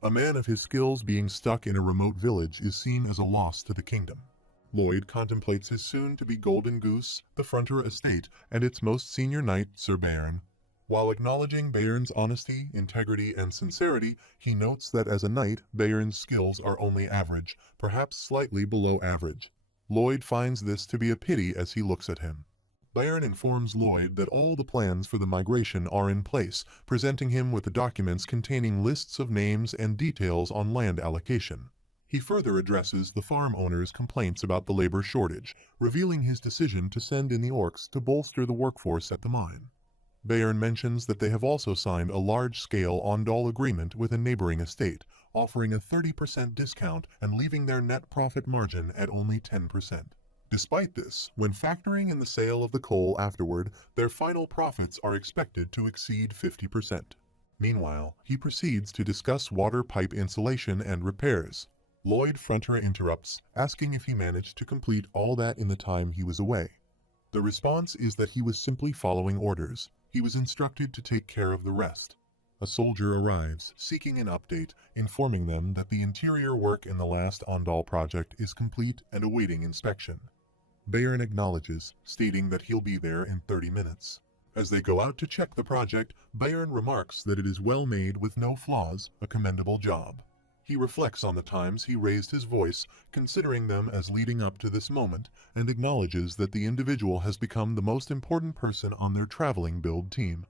A man of his skills being stuck in a remote village is seen as a loss to the kingdom. Lloyd contemplates his soon-to-be golden goose, the Frontier estate, and its most senior knight, Sir Bairn. While acknowledging Bairn's honesty, integrity, and sincerity, he notes that as a knight, Bairn's skills are only average, perhaps slightly below average. Lloyd finds this to be a pity as he looks at him. Bairn informs Lloyd that all the plans for the migration are in place, presenting him with the documents containing lists of names and details on land allocation. He further addresses the farm owner's complaints about the labor shortage, revealing his decision to send in the orcs to bolster the workforce at the mine. Bairn mentions that they have also signed a large-scale on-doll agreement with a neighboring estate, offering a 30% discount and leaving their net profit margin at only 10%. Despite this, when factoring in the sale of the coal afterward, their final profits are expected to exceed 50%. Meanwhile, he proceeds to discuss water pipe insulation and repairs. Lloyd Frontier interrupts, asking if he managed to complete all that in the time he was away. The response is that he was simply following orders. He was instructed to take care of the rest. A soldier arrives, seeking an update, informing them that the interior work in the last on-doll project is complete and awaiting inspection. Bairn acknowledges, stating that he'll be there in 30 minutes. As they go out to check the project, Bairn remarks that it is well made with no flaws, a commendable job. He reflects on the times he raised his voice, considering them as leading up to this moment, and acknowledges that the individual has become the most important person on their traveling build team.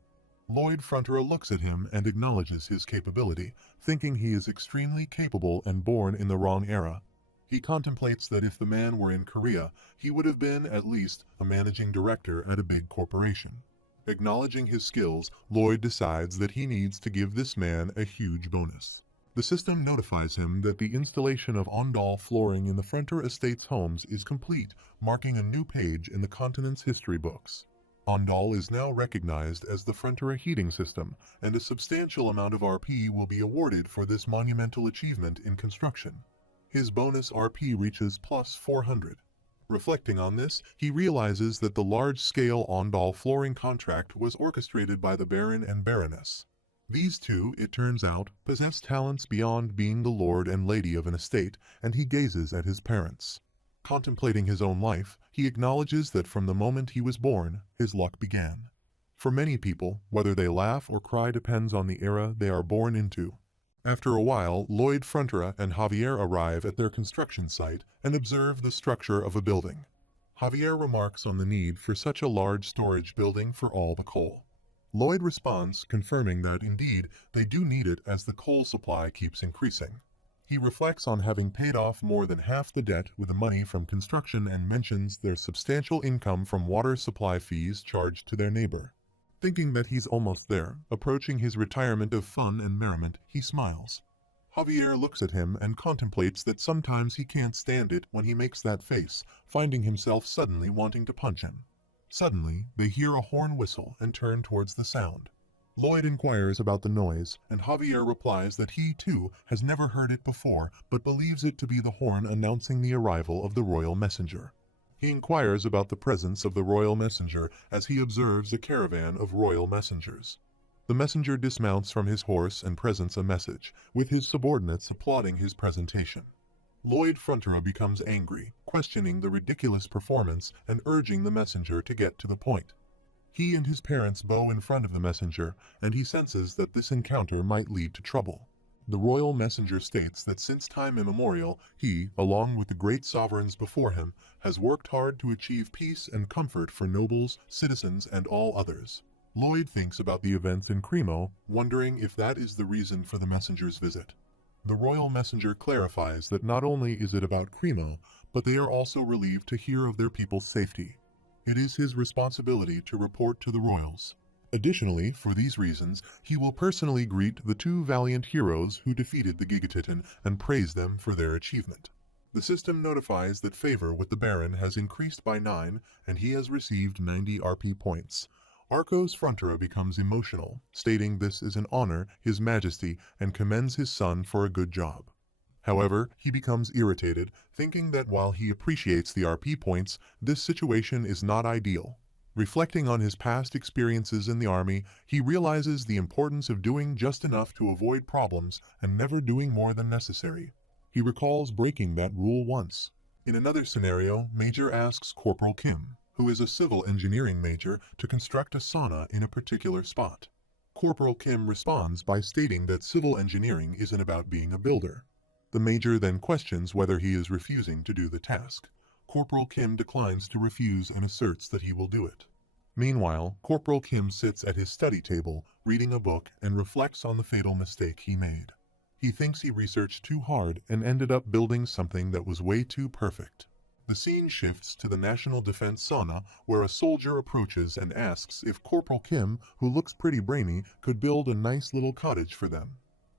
Lloyd Frontier looks at him and acknowledges his capability, thinking he is extremely capable and born in the wrong era. He contemplates that if the man were in Korea, he would have been, at least, a managing director at a big corporation. Acknowledging his skills, Lloyd decides that he needs to give this man a huge bonus. The system notifies him that the installation of on-doll flooring in the Frontier Estate's homes is complete, marking a new page in the continent's history books. On-doll is now recognized as the Frontier heating system, and a substantial amount of RP will be awarded for this monumental achievement in construction. His bonus RP reaches plus 400. Reflecting on this, he realizes that the large-scale on-doll flooring contract was orchestrated by the Baron and Baroness. These two, it turns out, possess talents beyond being the lord and lady of an estate, and he gazes at his parents. Contemplating his own life, he acknowledges that from the moment he was born, his luck began. For many people, whether they laugh or cry depends on the era they are born into. After a while, Lloyd Frontier and Javier arrive at their construction site and observe the structure of a building. Javier remarks on the need for such a large storage building for all the coal. Lloyd responds, confirming that indeed they do need it as the coal supply keeps increasing. He reflects on having paid off more than half the debt with the money from construction and mentions their substantial income from water supply fees charged to their neighbor. Thinking that he's almost there, approaching his retirement of fun and merriment, he smiles. Javier looks at him and contemplates that sometimes he can't stand it when he makes that face, finding himself suddenly wanting to punch him. Suddenly, they hear a horn whistle and turn towards the sound. Lloyd inquires about the noise, and Javier replies that he, too, has never heard it before, but believes it to be the horn announcing the arrival of the royal messenger. He inquires about the presence of the royal messenger as he observes a caravan of royal messengers. The messenger dismounts from his horse and presents a message, with his subordinates applauding his presentation. Lloyd Frontier becomes angry, questioning the ridiculous performance and urging the messenger to get to the point. He and his parents bow in front of the messenger, and he senses that this encounter might lead to trouble. The royal messenger states that since time immemorial, he, along with the great sovereigns before him, has worked hard to achieve peace and comfort for nobles, citizens, and all others. Lloyd thinks about the events in Cremo, wondering if that is the reason for the messenger's visit. The royal messenger clarifies that not only is it about Cremo, but they are also relieved to hear of their people's safety. It is his responsibility to report to the royals. Additionally, for these reasons, he will personally greet the two valiant heroes who defeated the Gigatitan and praise them for their achievement. The system notifies that favor with the Baron has increased by 9, and he has received 90 RP points. Arcos Frontier becomes emotional, stating this is an honor, His Majesty, and commends his son for a good job. However, he becomes irritated, thinking that while he appreciates the RP points, this situation is not ideal. Reflecting on his past experiences in the army, he realizes the importance of doing just enough to avoid problems and never doing more than necessary. He recalls breaking that rule once. In another scenario, Major asks Corporal Kim, who is a civil engineering major, to construct a sauna in a particular spot. Corporal Kim responds by stating that civil engineering isn't about being a builder. The major then questions whether he is refusing to do the task. Corporal Kim declines to refuse and asserts that he will do it. Meanwhile, Corporal Kim sits at his study table, reading a book, and reflects on the fatal mistake he made. He thinks he researched too hard and ended up building something that was way too perfect. The scene shifts to the National Defense Sauna, where a soldier approaches and asks if Corporal Kim, who looks pretty brainy, could build a nice little cottage for them.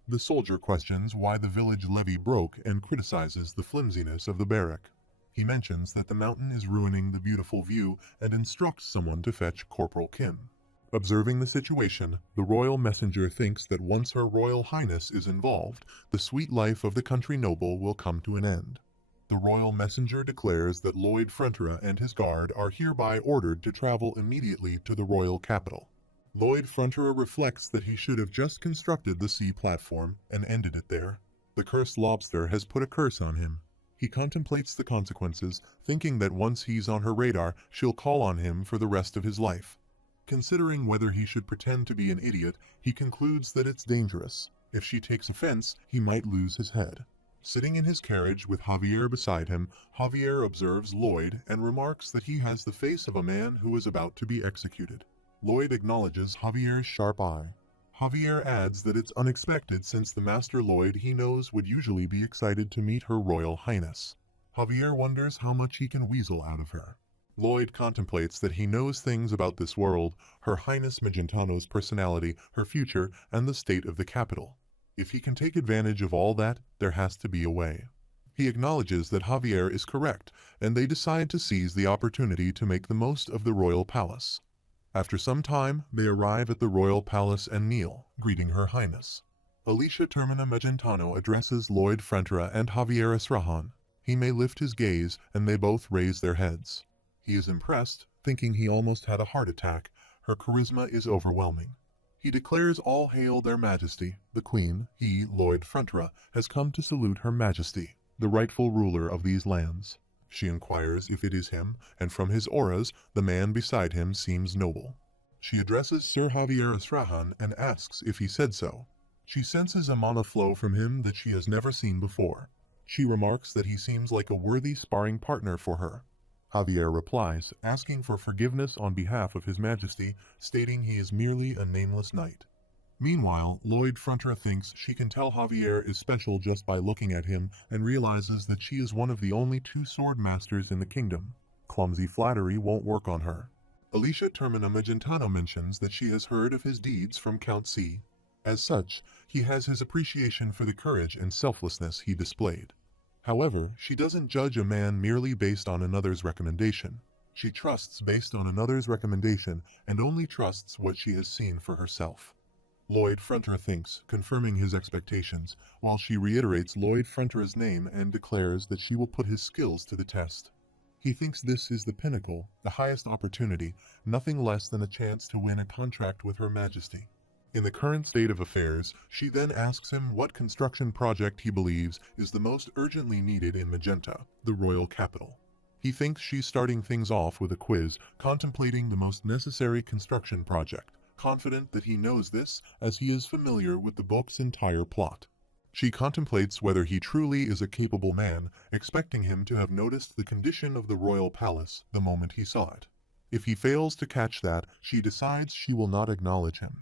The soldier questions why the village levee broke and criticizes the flimsiness of the barrack. He mentions that the mountain is ruining the beautiful view and instructs someone to fetch Corporal Kim. Observing the situation, the royal messenger thinks that once Her Royal Highness is involved, the sweet life of the country noble will come to an end. The royal messenger declares that Lloyd Frontera and his guard are hereby ordered to travel immediately to the royal capital. Lloyd Frontera reflects that he should have just constructed the sea platform and ended it there. The cursed lobster has put a curse on him. He contemplates the consequences, thinking that once he's on her radar, she'll call on him for the rest of his life. Considering whether he should pretend to be an idiot, he concludes that it's dangerous. If she takes offense, he might lose his head. Sitting in his carriage with Javier beside him, Javier observes Lloyd and remarks that he has the face of a man who is about to be executed. Lloyd acknowledges Javier's sharp eye. Javier adds that it's unexpected since the Master Lloyd he knows would usually be excited to meet Her Royal Highness. Javier wonders how much he can weasel out of her. Lloyd contemplates that he knows things about this world, Her Highness Magentano's personality, her future, and the state of the capital. If he can take advantage of all that, there has to be a way. He acknowledges that Javier is correct, and they decide to seize the opportunity to make the most of the royal palace. After some time, they arrive at the royal palace and kneel, greeting Her Highness. Alicia Termina Magentano addresses Lloyd Frontera and Javier Esrahan. He may lift his gaze, and they both raise their heads. He is impressed, thinking he almost had a heart attack. Her charisma is overwhelming. He declares all hail their majesty, the queen. He, Lloyd Frontera, has come to salute Her Majesty, the rightful ruler of these lands. She inquires if it is him, and from his auras, the man beside him seems noble. She addresses Sir Javier Esrahan and asks if he said so. She senses a mana flow from him that she has never seen before. She remarks that he seems like a worthy sparring partner for her. Javier replies, asking for forgiveness on behalf of His Majesty, stating he is merely a nameless knight. Meanwhile, Lloyd Frontera thinks she can tell Javier is special just by looking at him and realizes that she is one of the only two sword masters in the kingdom. Clumsy flattery won't work on her. Alicia Termina Magentano mentions that she has heard of his deeds from Count C. As such, he has his appreciation for the courage and selflessness he displayed. However, she doesn't judge a man merely based on another's recommendation. She trusts based on another's recommendation and only trusts what she has seen for herself. Lloyd Frontera thinks, confirming his expectations, while she reiterates Lloyd Frontera's name and declares that she will put his skills to the test. He thinks this is the pinnacle, the highest opportunity, nothing less than a chance to win a contract with Her Majesty. In the current state of affairs, she then asks him what construction project he believes is the most urgently needed in Magenta, the royal capital. He thinks she's starting things off with a quiz, contemplating the most necessary construction project, confident that he knows this as he is familiar with the book's entire plot. She contemplates whether he truly is a capable man, expecting him to have noticed the condition of the royal palace the moment he saw it. If he fails to catch that, she decides she will not acknowledge him.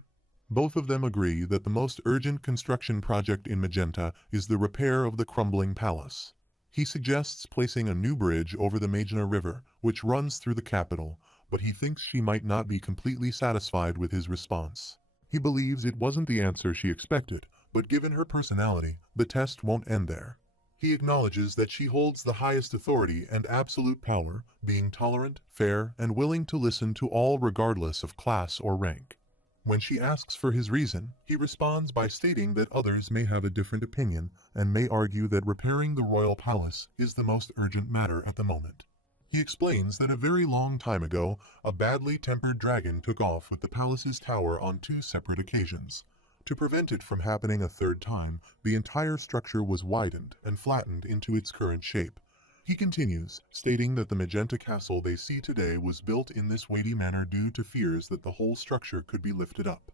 Both of them agree that the most urgent construction project in Magenta is the repair of the crumbling palace. He suggests placing a new bridge over the Magna River, which runs through the capital, but he thinks she might not be completely satisfied with his response. He believes it wasn't the answer she expected, but given her personality, the test won't end there. He acknowledges that she holds the highest authority and absolute power, being tolerant, fair, and willing to listen to all regardless of class or rank. When she asks for his reason, he responds by stating that others may have a different opinion and may argue that repairing the royal palace is the most urgent matter at the moment. He explains that a very long time ago, a badly tempered dragon took off with the palace's tower on 2 separate occasions. To prevent it from happening a third time, the entire structure was widened and flattened into its current shape. He continues, stating that the magenta castle they see today was built in this weighty manner due to fears that the whole structure could be lifted up.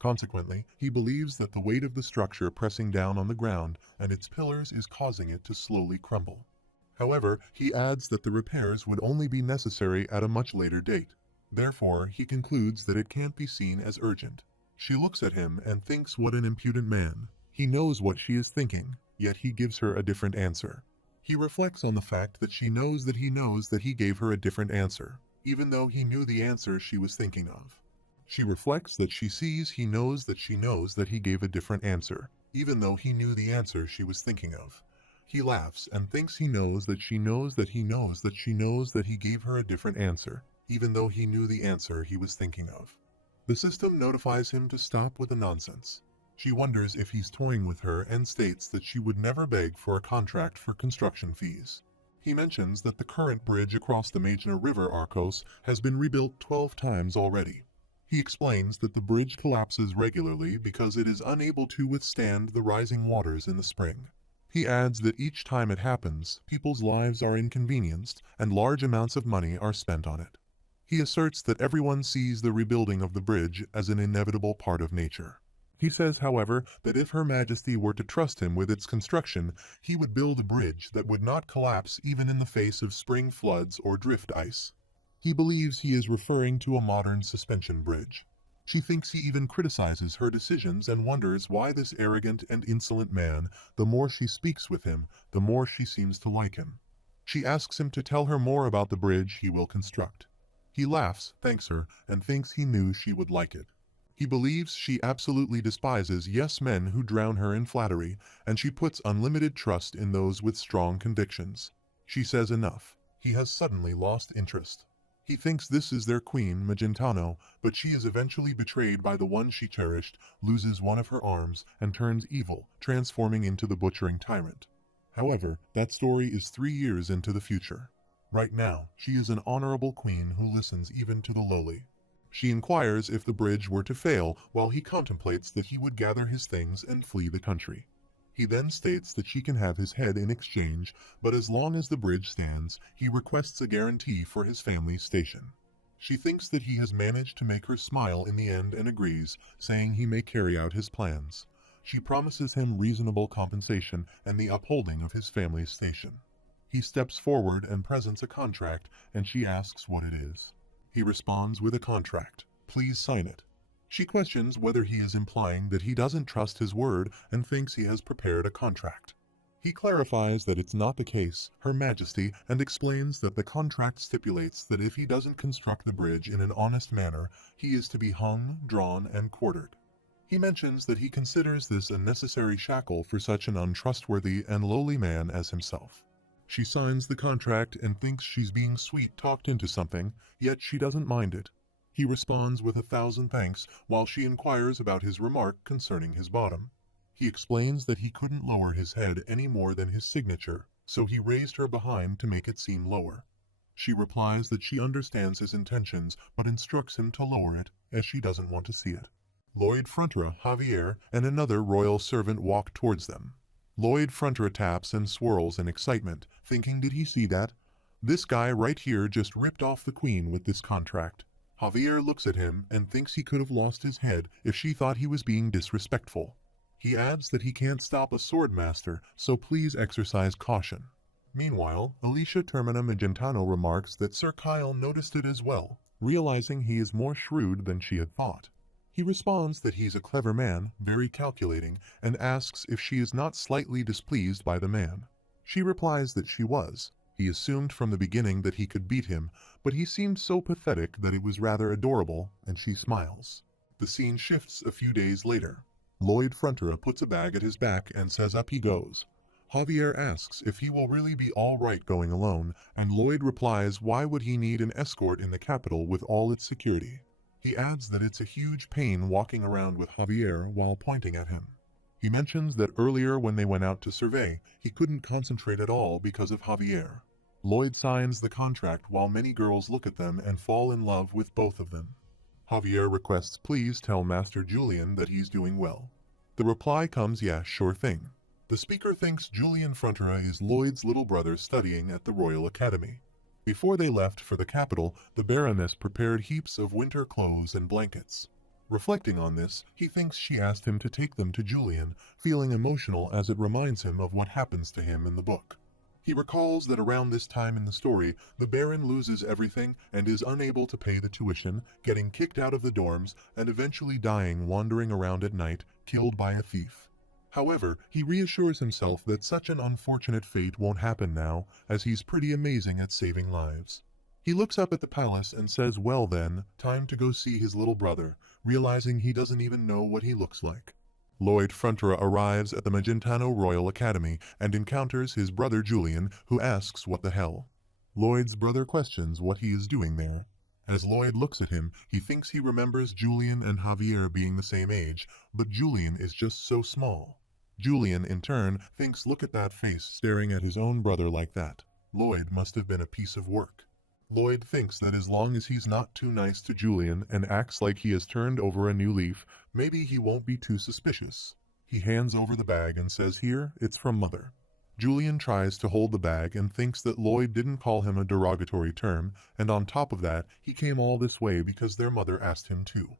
Consequently, he believes that the weight of the structure pressing down on the ground and its pillars is causing it to slowly crumble. However, he adds that the repairs would only be necessary at a much later date. Therefore, he concludes that it can't be seen as urgent. She looks at him and thinks what an impudent man. He knows what she is thinking, yet he gives her a different answer. He reflects on the fact that she knows that he gave her a different answer, even though he knew the answer she was thinking of. She reflects that she sees he knows that he gave a different answer, even though he knew the answer she was thinking of. He laughs and thinks he knows that she knows that he gave her a different answer, even though he knew the answer he was thinking of. The system notifies him to stop with the nonsense. She wonders if he's toying with her and states that she would never beg for a contract for construction fees. He mentions that the current bridge across the Major River Arcos has been rebuilt 12 times already. He explains that the bridge collapses regularly because it is unable to withstand the rising waters in the spring. He adds that each time it happens, people's lives are inconvenienced and large amounts of money are spent on it. He asserts that everyone sees the rebuilding of the bridge as an inevitable part of nature. He says, however, that if Her Majesty were to trust him with its construction, he would build a bridge that would not collapse even in the face of spring floods or drift ice. He believes he is referring to a modern suspension bridge. She thinks he even criticizes her decisions and wonders why this arrogant and insolent man, the more she speaks with him, the more she seems to like him. She asks him to tell her more about the bridge he will construct. He laughs, thanks her, and thinks he knew she would like it. He believes she absolutely despises yes-men who drown her in flattery, and she puts unlimited trust in those with strong convictions. She says enough. He has suddenly lost interest. He thinks this is their queen, Magentano, but she is eventually betrayed by the one she cherished, loses one of her arms, and turns evil, transforming into the butchering tyrant. However, that story is 3 years into the future. Right now, she is an honorable queen who listens even to the lowly. She inquires if the bridge were to fail, while he contemplates that he would gather his things and flee the country. He then states that she can have his head in exchange, but as long as the bridge stands, he requests a guarantee for his family's station. She thinks that he has managed to make her smile in the end and agrees, saying he may carry out his plans. She promises him reasonable compensation and the upholding of his family's station. He steps forward and presents a contract, and she asks what it is. He responds with a contract. Please sign it. She questions whether he is implying that he doesn't trust his word and thinks he has prepared a contract. He clarifies that it's not the case, Her Majesty, and explains that the contract stipulates that if he doesn't construct the bridge in an honest manner, he is to be hung, drawn, and quartered. He mentions that he considers this a necessary shackle for such an untrustworthy and lowly man as himself. She signs the contract and thinks she's being sweet-talked into something, yet she doesn't mind it. He responds with 1,000 thanks while she inquires about his remark concerning his bottom. He explains that he couldn't lower his head any more than his signature, so he raised her behind to make it seem lower. She replies that she understands his intentions but instructs him to lower it, as she doesn't want to see it. Lloyd Fronteras, Javier, and another royal servant walk towards them. Lloyd Fronteras taps and swirls in excitement, thinking, did he see that? This guy right here just ripped off the queen with this contract. Javier looks at him and thinks he could have lost his head if she thought he was being disrespectful. He adds that he can't stop a sword master, so please exercise caution. Meanwhile, Alicia Termina Magentano remarks that Sir Kyle noticed it as well, realizing he is more shrewd than she had thought. He responds that he's a clever man, very calculating, and asks if she is not slightly displeased by the man. She replies that she was. He assumed from the beginning that he could beat him, but he seemed so pathetic that it was rather adorable, and she smiles. The scene shifts a few days later. Lloyd Fronteras puts a bag at his back and says up he goes. Javier asks if he will really be all right going alone, and Lloyd replies why would he need an escort in the capital with all its security. He adds that it's a huge pain walking around with Javier while pointing at him. He mentions that earlier when they went out to survey, he couldn't concentrate at all because of Javier. Lloyd signs the contract while many girls look at them and fall in love with both of them. Javier requests please tell Master Julian that he's doing well. The reply comes, yeah, sure thing. The speaker thinks Julian Frontera is Lloyd's little brother studying at the Royal Academy. Before they left for the capital, the Baroness prepared heaps of winter clothes and blankets. Reflecting on this, he thinks she asked him to take them to Julian, feeling emotional as it reminds him of what happens to him in the book. He recalls that around this time in the story, the Baron loses everything and is unable to pay the tuition, getting kicked out of the dorms, and eventually dying wandering around at night, killed by a thief. However, he reassures himself that such an unfortunate fate won't happen now, as he's pretty amazing at saving lives. He looks up at the palace and says, well then, time to go see his little brother, realizing he doesn't even know what he looks like. Lloyd Frontera arrives at the Magentano Royal Academy and encounters his brother Julian, who asks what the hell. Lloyd's brother questions what he is doing there. As Lloyd looks at him, he thinks he remembers Julian and Javier being the same age, but Julian is just so small. Julian, in turn, thinks look at that face staring at his own brother like that. Lloyd must have been a piece of work. Lloyd thinks that as long as he's not too nice to Julian and acts like he has turned over a new leaf, maybe he won't be too suspicious. He hands over the bag and says, here, it's from Mother. Julian tries to hold the bag and thinks that Lloyd didn't call him a derogatory term, and on top of that, he came all this way because their mother asked him to.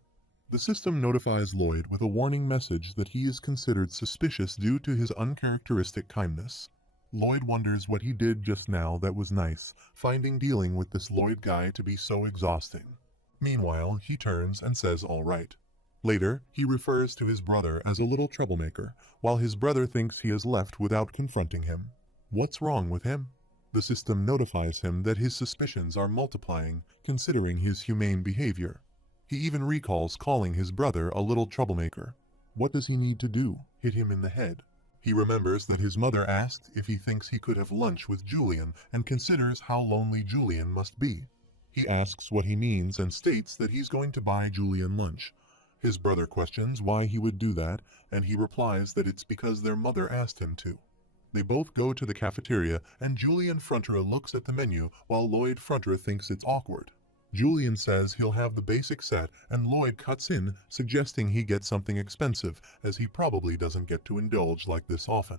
The system notifies Lloyd with a warning message that he is considered suspicious due to his uncharacteristic kindness. Lloyd wonders what he did just now that was nice, finding dealing with this Lloyd guy to be so exhausting. Meanwhile, he turns and says all right. Later, he refers to his brother as a little troublemaker, while his brother thinks he has left without confronting him. What's wrong with him? The system notifies him that his suspicions are multiplying, considering his humane behavior. He even recalls calling his brother a little troublemaker. What does he need to do? Hit him in the head? He remembers that his mother asked if he thinks he could have lunch with Julian and considers how lonely Julian must be. He asks what he means and states that he's going to buy Julian lunch. His brother questions why he would do that, and he replies that it's because their mother asked him to. They both go to the cafeteria, and Julian Frontera looks at the menu while Lloyd Frontera thinks it's awkward. Julian says he'll have the basic set, and Lloyd cuts in, suggesting he get something expensive, as he probably doesn't get to indulge like this often.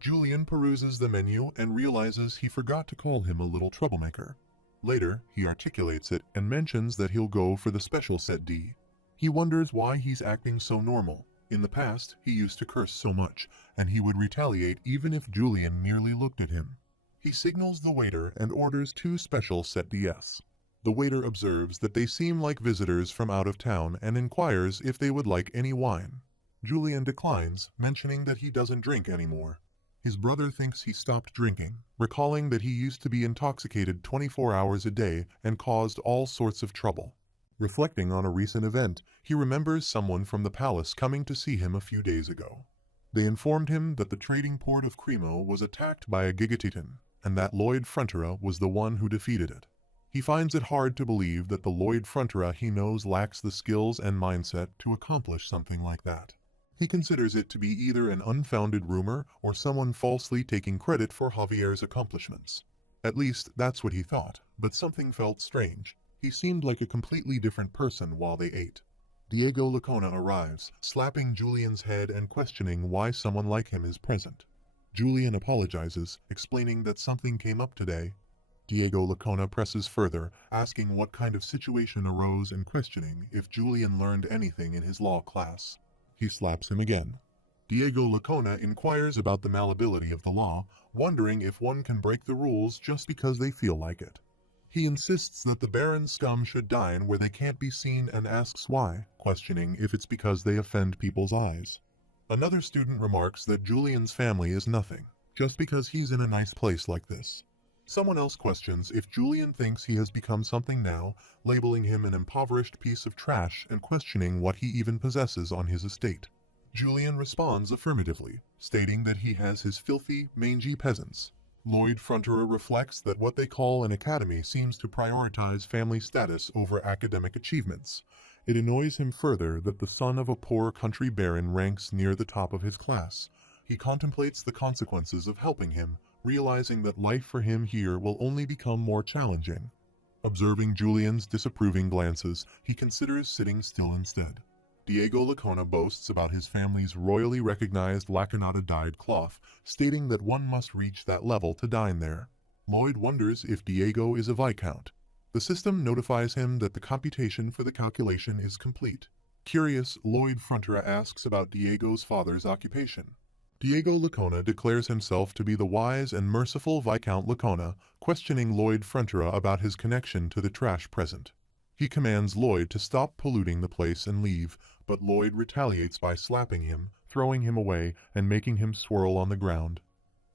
Julian peruses the menu and realizes he forgot to call him a little troublemaker. Later, he articulates it and mentions that he'll go for the special set D. He wonders why he's acting so normal. In the past, he used to curse so much, and he would retaliate even if Julian merely looked at him. He signals the waiter and orders 2 special set DS. The waiter observes that they seem like visitors from out of town and inquires if they would like any wine. Julian declines, mentioning that he doesn't drink anymore. His brother thinks he stopped drinking, recalling that he used to be intoxicated 24 hours a day and caused all sorts of trouble. Reflecting on a recent event, he remembers someone from the palace coming to see him a few days ago. They informed him that the trading port of Cremo was attacked by a Gigatitan, and that Lloyd Frontera was the one who defeated it. He finds it hard to believe that the Lloyd Frontera he knows lacks the skills and mindset to accomplish something like that. He considers it to be either an unfounded rumor or someone falsely taking credit for Javier's accomplishments. At least, that's what he thought, but something felt strange. He seemed like a completely different person while they ate. Diego Lacona arrives, slapping Julian's head and questioning why someone like him is present. Julian apologizes, explaining that something came up today. Diego Lacona presses further, asking what kind of situation arose and questioning if Julian learned anything in his law class. He slaps him again. Diego Lacona inquires about the malleability of the law, wondering if one can break the rules just because they feel like it. He insists that the Baron's scum should dine where they can't be seen and asks why, questioning if it's because they offend people's eyes. Another student remarks that Julian's family is nothing, just because he's in a nice place like this. Someone else questions if Julian thinks he has become something now, labeling him an impoverished piece of trash and questioning what he even possesses on his estate. Julian responds affirmatively, stating that he has his filthy, mangy peasants. Lloyd Frontera reflects that what they call an academy seems to prioritize family status over academic achievements. It annoys him further that the son of a poor country baron ranks near the top of his class. He contemplates the consequences of helping him, realizing that life for him here will only become more challenging. Observing Julian's disapproving glances, he considers sitting still instead. Diego Lacona boasts about his family's royally recognized lacanata-dyed cloth, stating that one must reach that level to dine there. Lloyd wonders if Diego is a viscount. The system notifies him that the computation for the calculation is complete. Curious, Lloyd Frontera asks about Diego's father's occupation. Diego Lacona declares himself to be the wise and merciful Viscount Lacona, questioning Lloyd Frontera about his connection to the trash present. He commands Lloyd to stop polluting the place and leave, but Lloyd retaliates by slapping him, throwing him away, and making him swirl on the ground.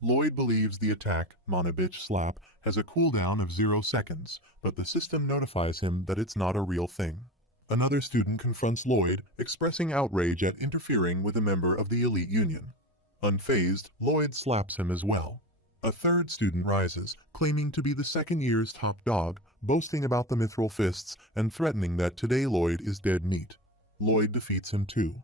Lloyd believes the attack, Mana Bitch Slap, has a cooldown of 0 seconds, but the system notifies him that it's not a real thing. Another student confronts Lloyd, expressing outrage at interfering with a member of the elite union. Unfazed, Lloyd slaps him as well. A third student rises, claiming to be the second year's top dog, boasting about the mithril fists and threatening that today Lloyd is dead meat. Lloyd defeats him too.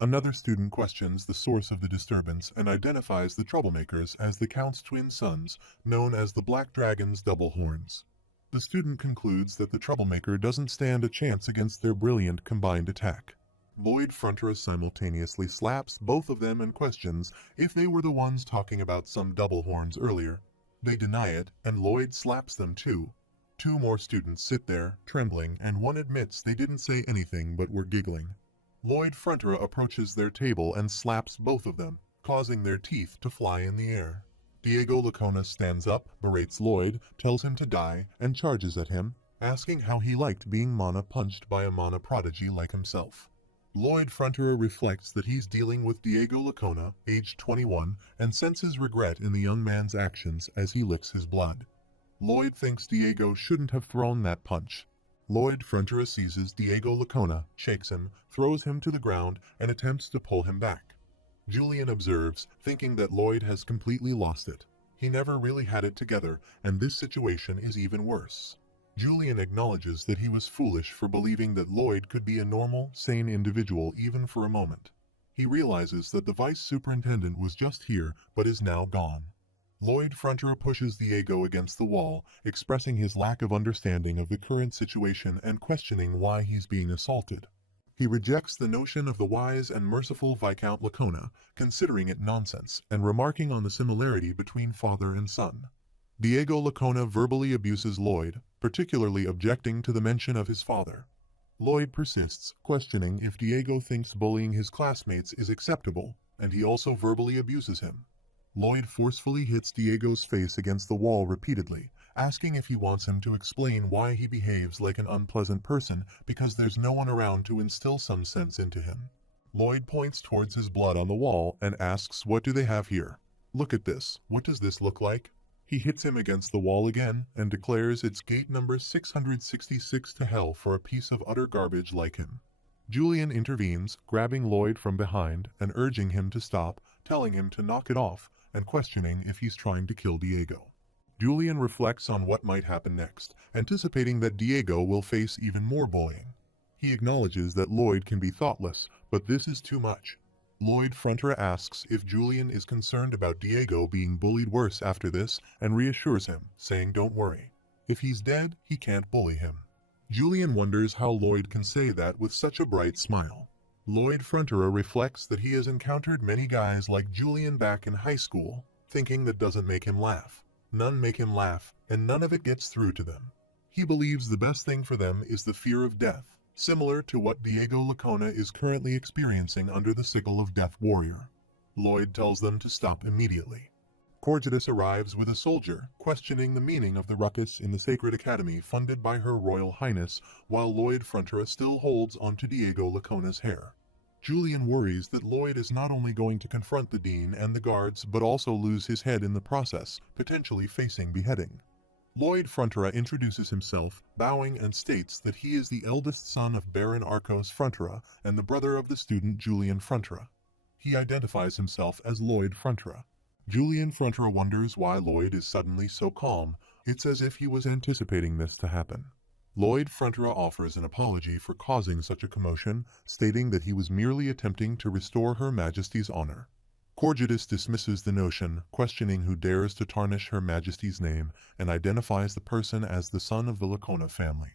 Another student questions the source of the disturbance and identifies the troublemakers as the Count's twin sons, known as the Black Dragon's double horns. The student concludes that the troublemaker doesn't stand a chance against their brilliant combined attack. Lloyd Frontera simultaneously slaps both of them and questions if they were the ones talking about some double horns earlier. They deny it, and Lloyd slaps them too. Two more students sit there, trembling, and one admits they didn't say anything but were giggling. Lloyd Frontera approaches their table and slaps both of them, causing their teeth to fly in the air. Diego Lacona stands up, berates Lloyd, tells him to die, and charges at him, asking how he liked being mana punched by a mana prodigy like himself. Lloyd Frontera reflects that he's dealing with Diego Lacona, aged 21, and senses regret in the young man's actions as he licks his blood. Lloyd thinks Diego shouldn't have thrown that punch. Lloyd Frontera seizes Diego Lacona, shakes him, throws him to the ground, and attempts to pull him back. Julian observes, thinking that Lloyd has completely lost it. He never really had it together, and this situation is even worse. Julian acknowledges that he was foolish for believing that Lloyd could be a normal, sane individual even for a moment. He realizes that the vice superintendent was just here, but is now gone. Lloyd Frontera pushes Diego against the wall, expressing his lack of understanding of the current situation and questioning why he's being assaulted. He rejects the notion of the wise and merciful Viscount Lacona, considering it nonsense, and remarking on the similarity between father and son. Diego Lacona verbally abuses Lloyd, particularly objecting to the mention of his father. Lloyd persists, questioning if Diego thinks bullying his classmates is acceptable, and he also verbally abuses him. Lloyd forcefully hits Diego's face against the wall repeatedly, asking if he wants him to explain why he behaves like an unpleasant person because there's no one around to instill some sense into him. Lloyd points towards his blood on the wall and asks, "What do they have here? Look at this. What does this look like?" He hits him against the wall again and declares it's gate number 666 to hell for a piece of utter garbage like him. Julian intervenes, grabbing Lloyd from behind and urging him to stop, telling him to knock it off and questioning if he's trying to kill Diego. Julian reflects on what might happen next, anticipating that Diego will face even more bullying. He acknowledges that Lloyd can be thoughtless, but this is too much. Lloyd Frontera asks if Julian is concerned about Diego being bullied worse after this and reassures him, saying don't worry. If he's dead, he can't bully him. Julian wonders how Lloyd can say that with such a bright smile. Lloyd Frontera reflects that he has encountered many guys like Julian back in high school, thinking that doesn't make him laugh. None make him laugh, and none of it gets through to them. He believes the best thing for them is the fear of death, similar to what Diego Lacona is currently experiencing under the sickle of Death Warrior. Lloyd tells them to stop immediately. Corgidus arrives with a soldier, questioning the meaning of the ruckus in the Sacred Academy funded by Her Royal Highness, while Lloyd Frontera still holds onto Diego Lacona's hair. Julian worries that Lloyd is not only going to confront the Dean and the guards, but also lose his head in the process, potentially facing beheading. Lloyd Frontera introduces himself, bowing, and states that he is the eldest son of Baron Arcos Frontera and the brother of the student Julian Frontera. He identifies himself as Lloyd Frontera. Julian Frontera wonders why Lloyd is suddenly so calm. It's as if he was anticipating this to happen. Lloyd Frontera offers an apology for causing such a commotion, stating that he was merely attempting to restore Her Majesty's honor. Corgidus dismisses the notion, questioning who dares to tarnish Her Majesty's name, and identifies the person as the son of the Lacona family.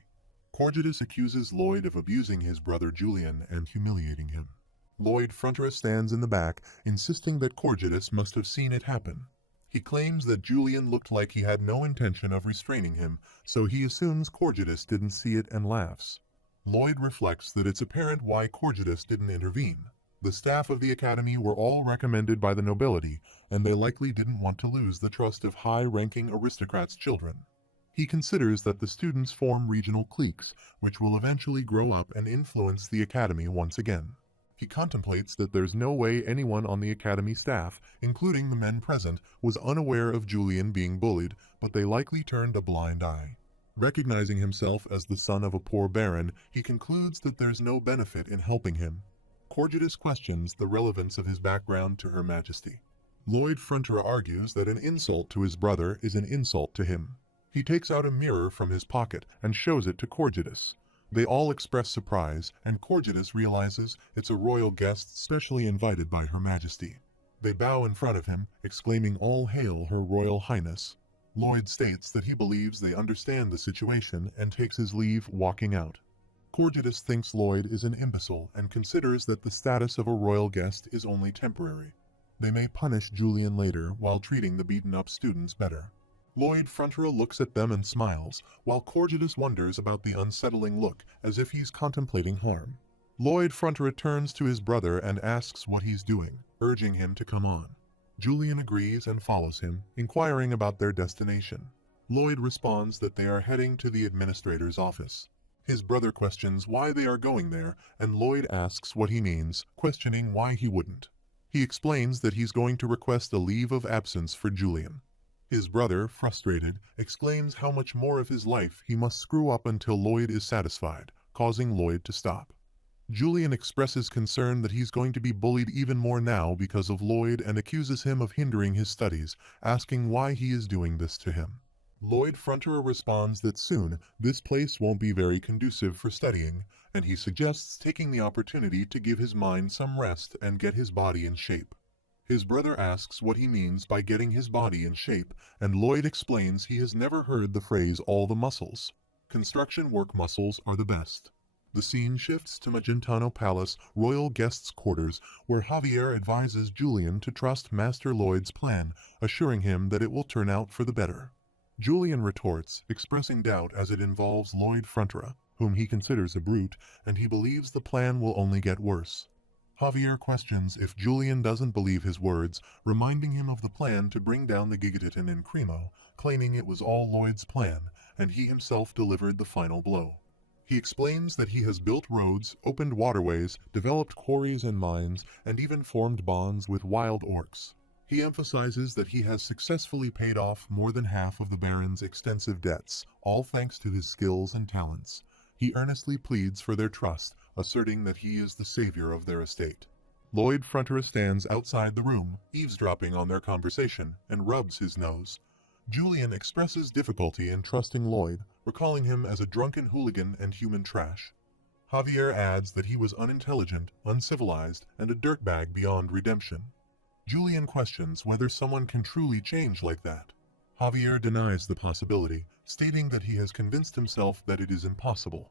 Corgidus accuses Lloyd of abusing his brother Julian and humiliating him. Lloyd Fronterer stands in the back, insisting that Corgidus must have seen it happen. He claims that Julian looked like he had no intention of restraining him, so he assumes Corgidus didn't see it and laughs. Lloyd reflects that it's apparent why Corgidus didn't intervene. The staff of the academy were all recommended by the nobility, and they likely didn't want to lose the trust of high-ranking aristocrats' children. He considers that the students form regional cliques, which will eventually grow up and influence the academy once again. He contemplates that there's no way anyone on the academy staff, including the men present, was unaware of Julian being bullied, but they likely turned a blind eye. Recognizing himself as the son of a poor baron, he concludes that there's no benefit in helping him. Corgidus questions the relevance of his background to Her Majesty. Lloyd Fronterer argues that an insult to his brother is an insult to him. He takes out a mirror from his pocket and shows it to Corgidus. They all express surprise, and Corgidus realizes it's a royal guest specially invited by Her Majesty. They bow in front of him, exclaiming "All hail, Her Royal Highness." Lloyd states that he believes they understand the situation and takes his leave, walking out. Corgidus thinks Lloyd is an imbecile and considers that the status of a royal guest is only temporary. They may punish Julian later while treating the beaten-up students better. Lloyd Fronterer looks at them and smiles, while Corgidus wonders about the unsettling look, as if he's contemplating harm. Lloyd Fronterer turns to his brother and asks what he's doing, urging him to come on. Julian agrees and follows him, inquiring about their destination. Lloyd responds that they are heading to the administrator's office. His brother questions why they are going there, and Lloyd asks what he means, questioning why he wouldn't. He explains that he's going to request a leave of absence for Julian. His brother, frustrated, exclaims how much more of his life he must screw up until Lloyd is satisfied, causing Lloyd to stop. Julian expresses concern that he's going to be bullied even more now because of Lloyd and accuses him of hindering his studies, asking why he is doing this to him. Lloyd Fronterer responds that soon this place won't be very conducive for studying, and he suggests taking the opportunity to give his mind some rest and get his body in shape. His brother asks what he means by getting his body in shape, and Lloyd explains he has never heard the phrase "all the muscles." Construction work muscles are the best. The scene shifts to Magentano Palace, royal guests' quarters, where Javier advises Julian to trust Master Lloyd's plan, assuring him that it will turn out for the better. Julian retorts, expressing doubt as it involves Lloyd Fronterer, whom he considers a brute, and he believes the plan will only get worse. Javier questions if Julian doesn't believe his words, reminding him of the plan to bring down the Gigaton in Cremo, claiming it was all Lloyd's plan, and he himself delivered the final blow. He explains that he has built roads, opened waterways, developed quarries and mines, and even formed bonds with wild orcs. He emphasizes that he has successfully paid off more than half of the Baron's extensive debts, all thanks to his skills and talents. He earnestly pleads for their trust, asserting that he is the savior of their estate. Lloyd Fronterer stands outside the room, eavesdropping on their conversation, and rubs his nose. Julian expresses difficulty in trusting Lloyd, recalling him as a drunken hooligan and human trash. Javier adds that he was unintelligent, uncivilized, and a dirtbag beyond redemption. Julian questions whether someone can truly change like that. Javier denies the possibility, stating that he has convinced himself that it is impossible.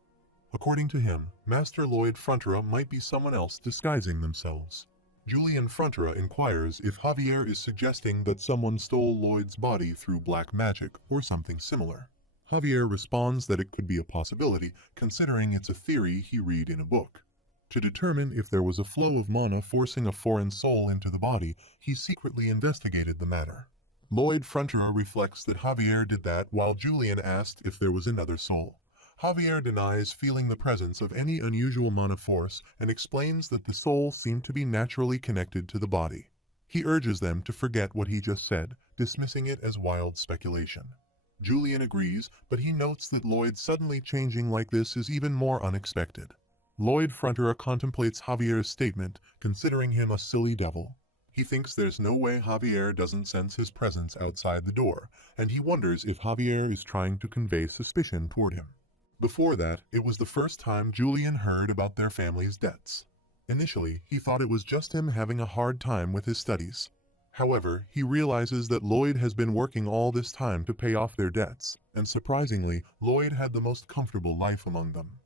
According to him, Master Lloyd Fronterer might be someone else disguising themselves. Julian Fronterer inquires if Javier is suggesting that someone stole Lloyd's body through black magic or something similar. Javier responds that it could be a possibility, considering it's a theory he read in a book. To determine if there was a flow of mana forcing a foreign soul into the body, he secretly investigated the matter. Lloyd Fronterer reflects that Javier did that while Julian asked if there was another soul. Javier denies feeling the presence of any unusual mana force and explains that the soul seemed to be naturally connected to the body. He urges them to forget what he just said, dismissing it as wild speculation. Julian agrees, but he notes that Lloyd suddenly changing like this is even more unexpected. Lloyd Fronterer contemplates Javier's statement, considering him a silly devil. He thinks there's no way Javier doesn't sense his presence outside the door, and he wonders if Javier is trying to convey suspicion toward him. Before that, it was the first time Julian heard about their family's debts. Initially, he thought it was just him having a hard time with his studies. However, he realizes that Lloyd has been working all this time to pay off their debts, and surprisingly, Lloyd had the most comfortable life among them.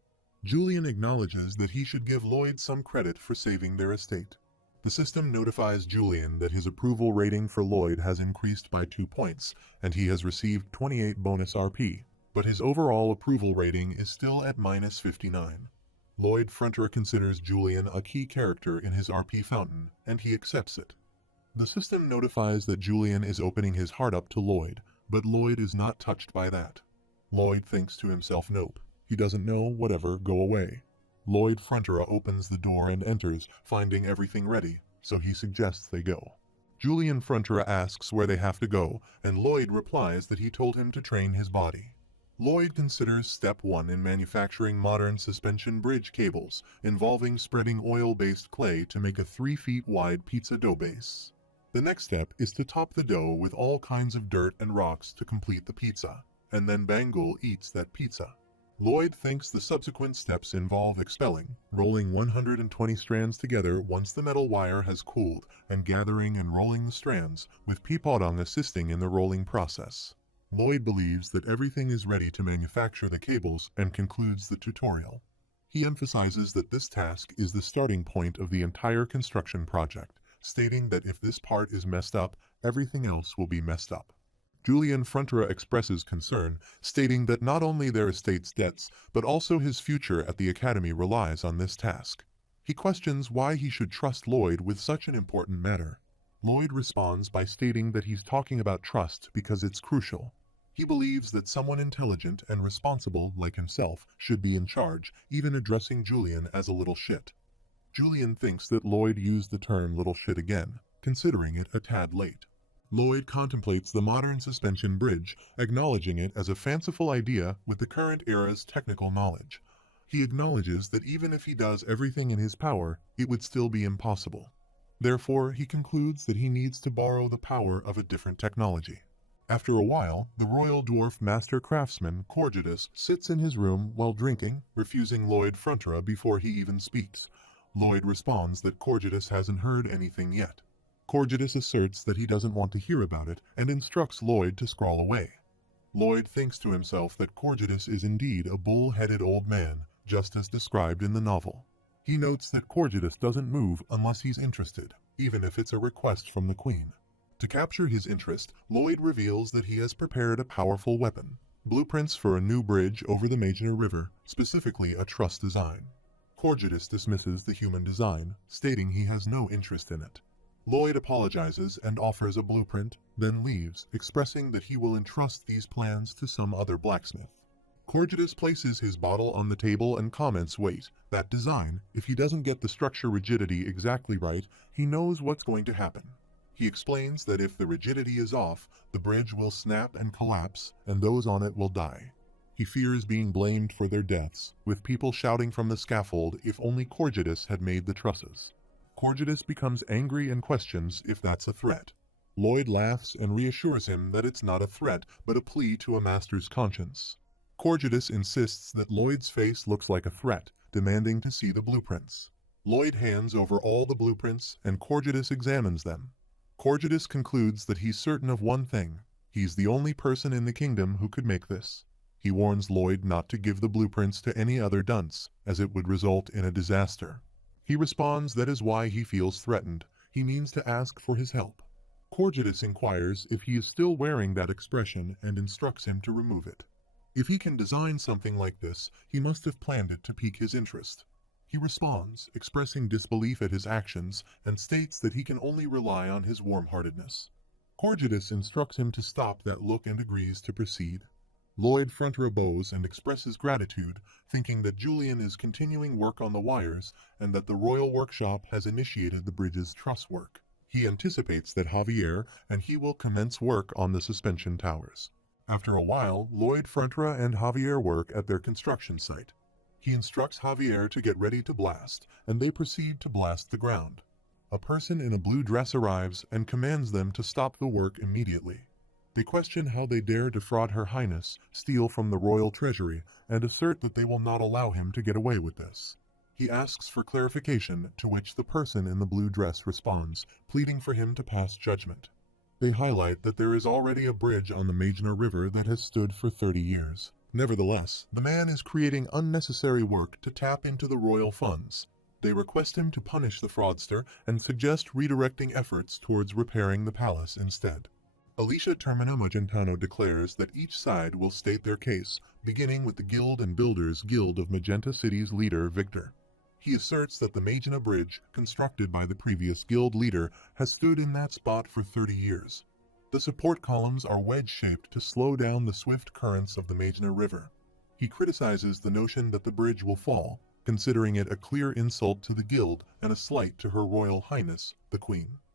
Julian acknowledges that he should give Lloyd some credit for saving their estate. The system notifies Julian that his approval rating for Lloyd has increased by 2 points, and he has received 28 bonus RP, but his overall approval rating is still at -59. Lloyd Fronter considers Julian a key character in his RP fountain, and he accepts it. The system notifies that Julian is opening his heart up to Lloyd, but Lloyd is not touched by that. Lloyd thinks to himself, nope, he doesn't know, whatever, go away. Lloyd Frontera opens the door and enters, finding everything ready, so he suggests they go. Julian Frontera asks where they have to go, and Lloyd replies that he told him to train his body. Lloyd considers step 1 in manufacturing modern suspension bridge cables, involving spreading oil-based clay to make a 3 feet wide pizza dough base. The next step is to top the dough with all kinds of dirt and rocks to complete the pizza, and then Bangul eats that pizza. Lloyd thinks the subsequent steps involve expelling, rolling 120 strands together once the metal wire has cooled, and gathering and rolling the strands, with Peepodong assisting in the rolling process. Lloyd believes that everything is ready to manufacture the cables and concludes the tutorial. He emphasizes that this task is the starting point of the entire construction project, stating that if this part is messed up, everything else will be messed up. Julian Frontera expresses concern, stating that not only their estate's debts, but also his future at the academy relies on this task. He questions why he should trust Lloyd with such an important matter. Lloyd responds by stating that he's talking about trust because it's crucial. He believes that someone intelligent and responsible like himself should be in charge, even addressing Julian as a little shit. Julian thinks that Lloyd used the term little shit again, considering it a tad late. Lloyd contemplates the modern suspension bridge, acknowledging it as a fanciful idea with the current era's technical knowledge. He acknowledges that even if he does everything in his power, it would still be impossible. Therefore, he concludes that he needs to borrow the power of a different technology. After a while, the royal dwarf master craftsman, Corgidus, sits in his room while drinking, refusing Lloyd Frontera before he even speaks. Lloyd responds that Corgidus hasn't heard anything yet. Corgidus asserts that he doesn't want to hear about it and instructs Lloyd to scrawl away. Lloyd thinks to himself that Corgidus is indeed a bull-headed old man, just as described in the novel. He notes that Corgidus doesn't move unless he's interested, even if it's a request from the queen. To capture his interest, Lloyd reveals that he has prepared a powerful weapon, blueprints for a new bridge over the Major River, specifically a truss design. Corgidus dismisses the human design, stating he has no interest in it. Lloyd apologizes and offers a blueprint, then leaves, expressing that he will entrust these plans to some other blacksmith. Corgidus places his bottle on the table and comments, wait, that design, if he doesn't get the structure rigidity exactly right, he knows what's going to happen. He explains that if the rigidity is off, the bridge will snap and collapse, and those on it will die. He fears being blamed for their deaths, with people shouting from the scaffold if only Corgidus had made the trusses. Corgidus becomes angry and questions if that's a threat. Lloyd laughs and reassures him that it's not a threat, but a plea to a master's conscience. Corgidus insists that Lloyd's face looks like a threat, demanding to see the blueprints. Lloyd hands over all the blueprints, and Corgidus examines them. Corgidus concludes that he's certain of one thing. He's the only person in the kingdom who could make this. He warns Lloyd not to give the blueprints to any other dunce, as it would result in a disaster. He responds that is why he feels threatened. He means to ask for his help. Corgidus inquires if he is still wearing that expression and instructs him to remove it. If he can design something like this, he must have planned it to pique his interest. He responds, expressing disbelief at his actions, and states that he can only rely on his warm-heartedness. Corgidus instructs him to stop that look and agrees to proceed. Lloyd Frontera bows and expresses gratitude, thinking that Julian is continuing work on the wires and that the Royal Workshop has initiated the bridge's truss work. He anticipates that Javier and he will commence work on the suspension towers. After a while, Lloyd Frontera and Javier work at their construction site. He instructs Javier to get ready to blast, and they proceed to blast the ground. A person in a blue dress arrives and commands them to stop the work immediately. They question how they dare defraud Her Highness, steal from the royal treasury, and assert that they will not allow him to get away with this. He asks for clarification, to which the person in the blue dress responds, pleading for him to pass judgment. They highlight that there is already a bridge on the Majna River that has stood for 30 years. Nevertheless, the man is creating unnecessary work to tap into the royal funds. They request him to punish the fraudster and suggest redirecting efforts towards repairing the palace instead. Alicia Termina Magentano declares that each side will state their case, beginning with the Guild and Builders Guild of Magenta City's leader, Victor. He asserts that the Majna Bridge, constructed by the previous guild leader, has stood in that spot for 30 years. The support columns are wedge-shaped to slow down the swift currents of the Majna River. He criticizes the notion that the bridge will fall, considering it a clear insult to the guild and a slight to Her Royal Highness, the Queen.